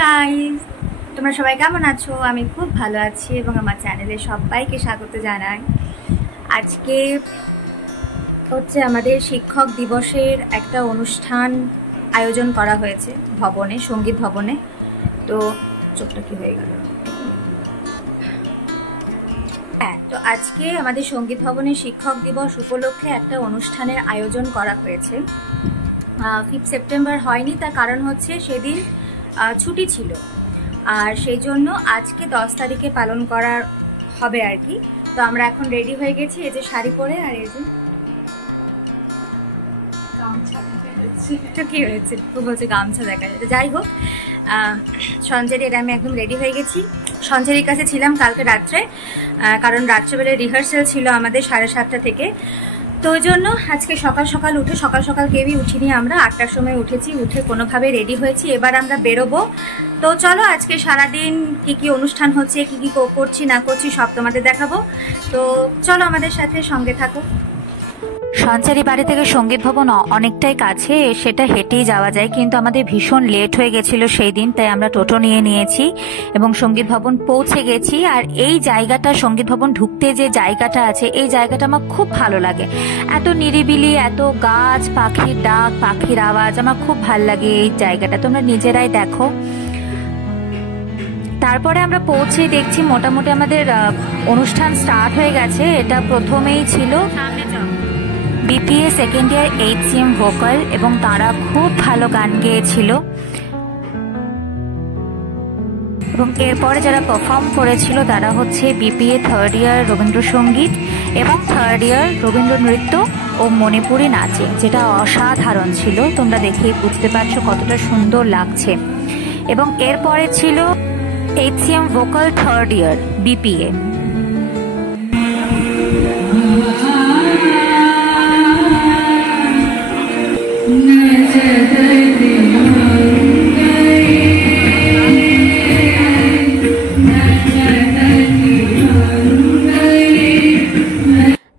Guys, তোমরা সবাই কেমন আছো? আমি খুব ভালো আছি এবং আমার চ্যানেলে সবাইকে স্বাগত জানাই। আজকে হচ্ছে আমাদের শিক্ষক দিবসের একটা অনুষ্ঠান আয়োজন করা হয়েছে ভবনে, সঙ্গীত ভবনে। তো চোখটা কি হয়ে গেল? হ্যাঁ, তো আজকে আমাদের সঙ্গীত ভবনে শিক্ষক দিবস উপলক্ষে একটা অনুষ্ঠানের আয়োজন করা হয়েছে। 5 সেপ্টেম্বর হয়নি, তার কারণ হচ্ছে সেদিন ছুটি ছিল, আর সেই জন্য আজকে 10 তারিখে পালন করা হবে আর কি। তো আমরা এখন রেডি হয়ে গেছি, এই যে শাড়ি পরে, আর এই যে কি হয়েছে বলছে গামছা দেখা যাচ্ছে। যাই হোক, সঞ্জয়ের আমি একদম রেডি হয়ে গেছি। সঞ্জয়ের কাছে ছিলাম কালকে রাত্রে, কারণ রাত্রেবেলায় রিহার্সাল ছিল আমাদের 7:30 থেকে। তো ওই জন্য আজকে সকাল সকাল উঠে, সকাল সকাল কেউই উঠিনি, আমরা 8টার সময় উঠেছি, উঠে কোনোভাবে রেডি হয়েছি। এবার আমরা বেরোবো। তো চলো আজকে সারাদিন কি কি অনুষ্ঠান হচ্ছে, কি কি করছি না করছি সব তোমাদের দেখাবো। তো চলো আমাদের সাথে, সঙ্গে থাকো। সঞ্চারী বাড়ি থেকে সঙ্গীত ভবন অনেকটাই কাছে, সেটা হেঁটেই যাওয়া যায়, কিন্তু আমাদের ভীষণ লেট হয়ে গেছিল সেই দিন, তাই আমরা টোটো নিয়ে নিয়েছি এবং সঙ্গীত ভবন পৌঁছে গেছি। আর এই জায়গাটা, সঙ্গীত ভবন ঢুকতে যে জায়গাটা আছে, এই জায়গাটা আমার খুব ভালো লাগে। এত নিরিবিলি, এত গাছ, পাখির ডাক, পাখির আওয়াজ, আমার খুব ভালো লাগে এই জায়গাটা। তোমরা নিজেরাই দেখো। তারপরে আমরা পৌঁছে দেখছি মোটামুটি আমাদের অনুষ্ঠান স্টার্ট হয়ে গেছে। এটা প্রথমেই ছিল BPA second year HCM vocal, এবং তারা খুব ভালো গান গেয়েছিল। এবং এরপরে যারা পারফর্ম করেছিল তারা হচ্ছে বিপিএ থার্ড ইয়ার রবীন্দ্রসঙ্গীত এবং থার্ড ইয়ার রবীন্দ্র নৃত্য ও মণিপুরী নাচে, যেটা অসাধারণ ছিল। তোমরা দেখেই বুঝতে পারছো কতটা সুন্দর লাগছে। এবং এরপরে ছিল HCM vocal third year BPA.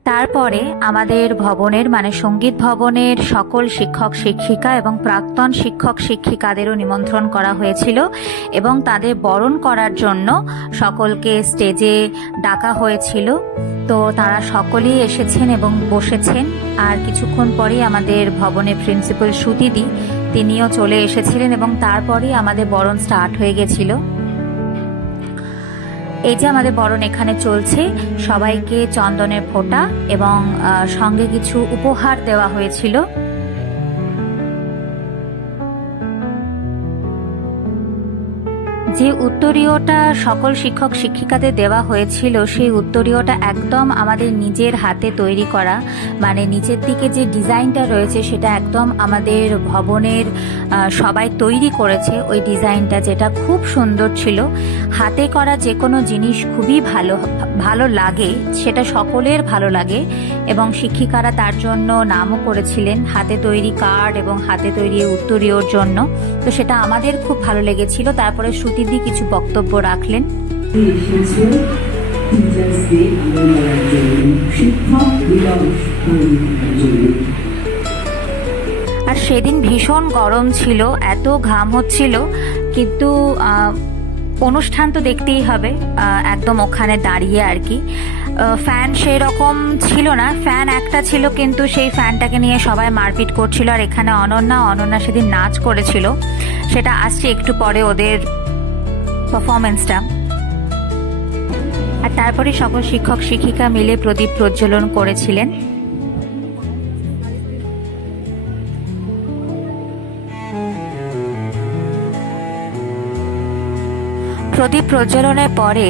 তারপরে আমাদের ভবনের, মানে সঙ্গীত ভবনের সকল শিক্ষক শিক্ষিকা এবং প্রাক্তন শিক্ষক শিক্ষিকাদেরও নিমন্ত্রণ করা হয়েছিল এবং তাদের বরণ করার জন্য সকলকে স্টেজে ডাকা হয়েছিল। তো তারা সকলেই এসেছেন এবং বসেছেন। আর কিছুক্ষণ পরেই আমাদের ভবনের প্রিন্সিপাল সুতিদি, তিনিও চলে এসেছিলেন এবং তারপরেই আমাদের বরণ স্টার্ট হয়ে গেছিল। এই যে আমাদের বরণ এখানে চলছে, সবাইকে চন্দনের ফোঁটা এবং সঙ্গে কিছু উপহার দেওয়া হয়েছিল। যে উত্তরীয়টা সকল শিক্ষক শিক্ষিকাদের দেওয়া হয়েছিল, সেই উত্তরীয়টা একদম আমাদের নিজের হাতে তৈরি করা, মানে নিচের দিকে যে ডিজাইনটা রয়েছে সেটা একদম আমাদের ভবনের সবাই তৈরি করেছে ওই ডিজাইনটা, যেটা খুব সুন্দর ছিল। হাতে করা যে কোনো জিনিস খুবই ভালো লাগে, সেটা সকলের ভালো লাগে এবং শিক্ষিকারা তার জন্য নামও করেছিলেন হাতে তৈরি কার্ড এবং হাতে তৈরি উত্তরীয়র জন্য। তো সেটা আমাদের খুব ভালো লেগেছিল। তারপরে সুতিদি কিছু বক্তব্য রাখলেন। আর সেদিন ভীষণ গরম ছিল, এত ঘাম হচ্ছিল, কিন্তু অনুষ্ঠান তো দেখতেই হবে, একদম ওখানে দাঁড়িয়ে আর কি। ফ্যান সেই রকম ছিল না, ফ্যান একটা ছিল, কিন্তু সেই ফ্যানটাকে নিয়ে সবাই মারপিট করছিল। আর এখানে অনন্যা সেদিন নাচ করেছিল, সেটা আসছে একটু পরে ওদের পারফরমেন্সটা। আর তারপরে সকল শিক্ষক শিক্ষিকা মিলে প্রদীপ প্রজ্বলন করেছিলেন। প্রদীপ প্রজ্বলনের পরে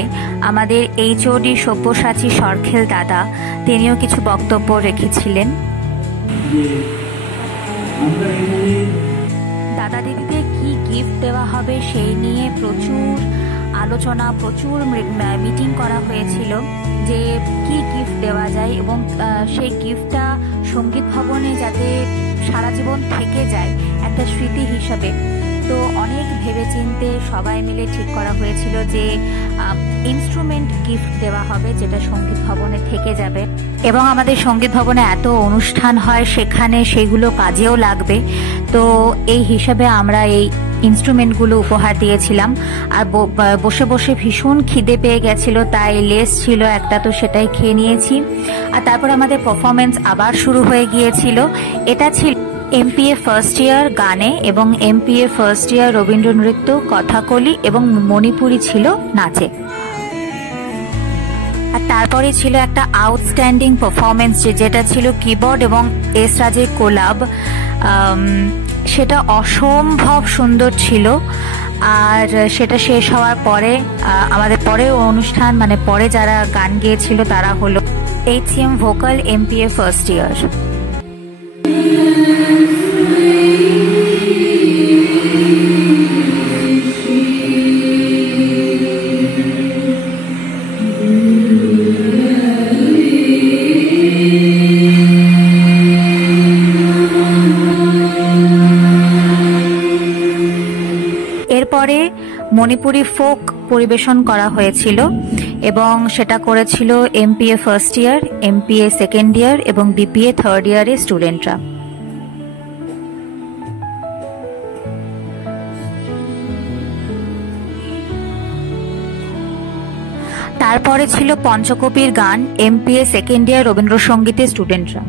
আমাদের HOD সব্যসাচী সরখেল দাদা, তিনিও কিছু বক্তব্য রেখেছিলেন। দাদা দিদিদের কি গিফট দেওয়া হবে সেই নিয়ে প্রচুর আলোচনা, প্রচুর মিটিং করা হয়েছিল যে কি গিফট দেওয়া যায় এবং সেই গিফটটা সঙ্গীত ভবনে যাতে সারা জীবন থেকে যায় একটা স্মৃতি হিসাবে। তো অনেক ভেবেচিন্তে সবাই মিলে ঠিক করা হয়েছিল যে ইনস্ট্রুমেন্ট গিফট দেওয়া হবে, যেটা সঙ্গীত ভবনে থেকে যাবে। এবং আমাদের সঙ্গীত ভবনে এত অনুষ্ঠান হয়, সেখানে সেগুলো কাজেও লাগবে। তো এই হিসাবে আমরা এই ইনস্ট্রুমেন্টগুলো উপহার দিয়েছিলাম। আর বসে বসে ভীষণ খিদে পেয়ে গেছিল, তাই লেস ছিল একটা, তো সেটাই খেয়ে নিয়েছি। আর তারপর আমাদের পারফরমেন্স আবার শুরু হয়ে গিয়েছিল। এটা ছিল MPA ফার্স্ট ইয়ার গানে এবং MPA ফার্স্ট ইয়ার রবীন্দ্র নৃত্য, কথাকলি এবং মণিপুরি ছিল নাচে। আর তারপরে ছিল একটা আউটস্ট্যান্ডিং পারফরমেন্স যেটা ছিল কিবোর্ড এবং এস রাজের কোলাব। সেটা অসম্ভব সুন্দর ছিল। আর সেটা শেষ হওয়ার পরে আমাদের পরে অনুষ্ঠান, মানে পরে যারা গান গেয়েছিল তারা হলো HCM vocal MPA first year. এরপরে মণিপুরি ফোক পরিবেশন করা হয়েছিল এবং সেটা করেছিল MPA first year, MPA second year এবং BPA থার্ড ইয়ারের স্টুডেন্টরা। তারপরে ছিল পঞ্চকবির গান, MPA সেকেন্ড ইয়ার রবীন্দ্রসঙ্গীতের স্টুডেন্টরা।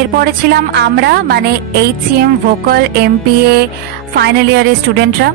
এরপরে ছিলাম আমরা, মানে HCM ভোকাল MPA ফাইনাল ইয়ারের স্টুডেন্টরা।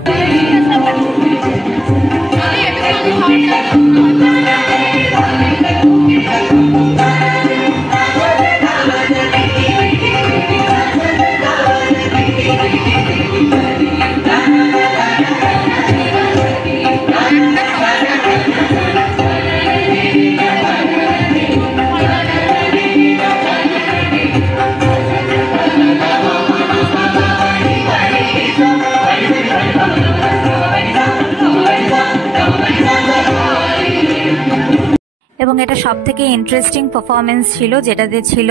এবং এটা সব থেকে ইন্টারেস্টিং পারফরমেন্স ছিল, যেটাতে ছিল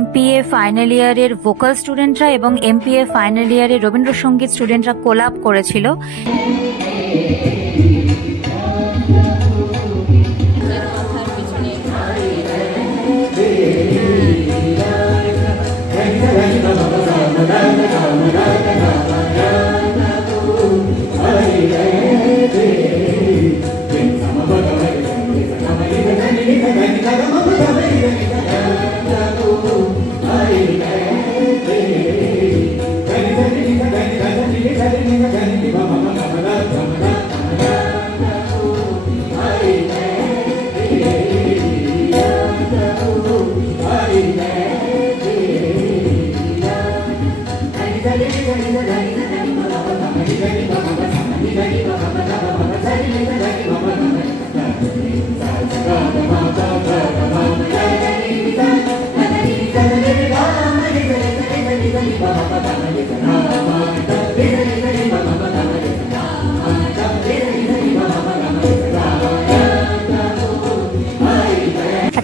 MPA ফাইনাল ইয়ারের ভোকাল স্টুডেন্টরা এবং MPA ফাইনাল ইয়ারের রবীন্দ্রসঙ্গীত স্টুডেন্টরা কোলাব করেছিল।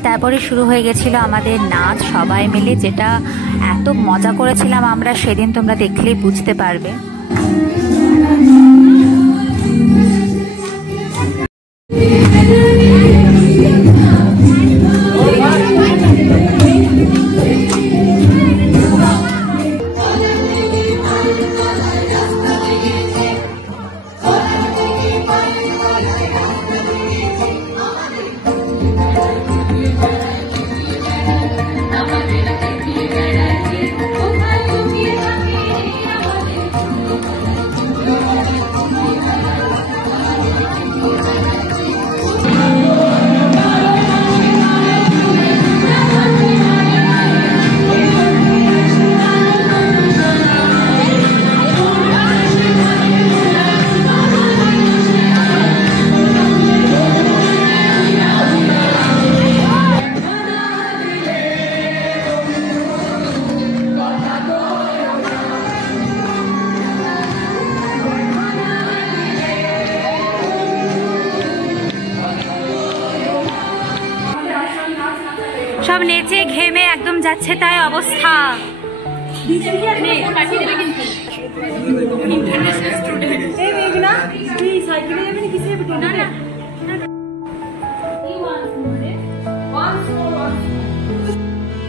তারপরে শুরু হয়ে গেছিল আমাদের নাচ সবাই মিলে, যেটা এত মজা করেছিলাম আমরা সেদিন, তোমরা দেখলেই বুঝতে পারবে। সব নেচে ঘেমে একদম যাচ্ছে তাই অবস্থা।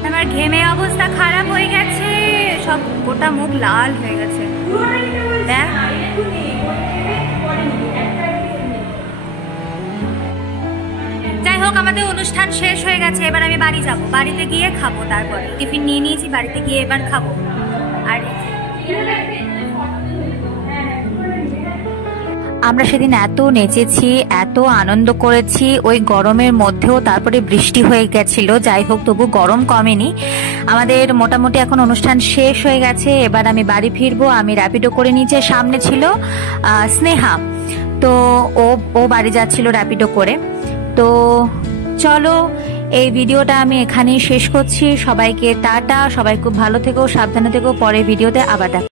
আমার ঘেমে অবস্থা খারাপ হয়ে গেছে, সব গোটা মুখ লাল হয়ে গেছে। দেখ যাই হোক, আমাদের অনুষ্ঠান শেষ হয়ে গেছে, এবার আমি বাড়ি যাব, বাড়িতে গিয়ে খাবো, তারপরে টিফিন নিয়ে নিয়েছি, বাড়িতে গিয়ে এবার খাবো। আর আমরা সেদিন এত নেচেছি, এত আনন্দ করেছি ওই গরমের মধ্যেও, তারপরে বৃষ্টি হয়ে গেছিল। যাই হোক, তবু গরম কমেনি। আমাদের মোটামুটি এখন অনুষ্ঠান শেষ হয়ে গেছে, এবার আমি বাড়ি ফিরবো। আমি র্যাপিডো করে নিচে, সামনে ছিল স্নেহা, তো ও বাড়ি যাচ্ছিল র্যাপিডো করে। তো চলো, এই ভিডিওটা আমি এখানেই শেষ করছি। সবাইকে টাটা, সবাই খুব ভালো থেকো, সাবধানে থেকো। পরের ভিডিওতে আবার দেখা।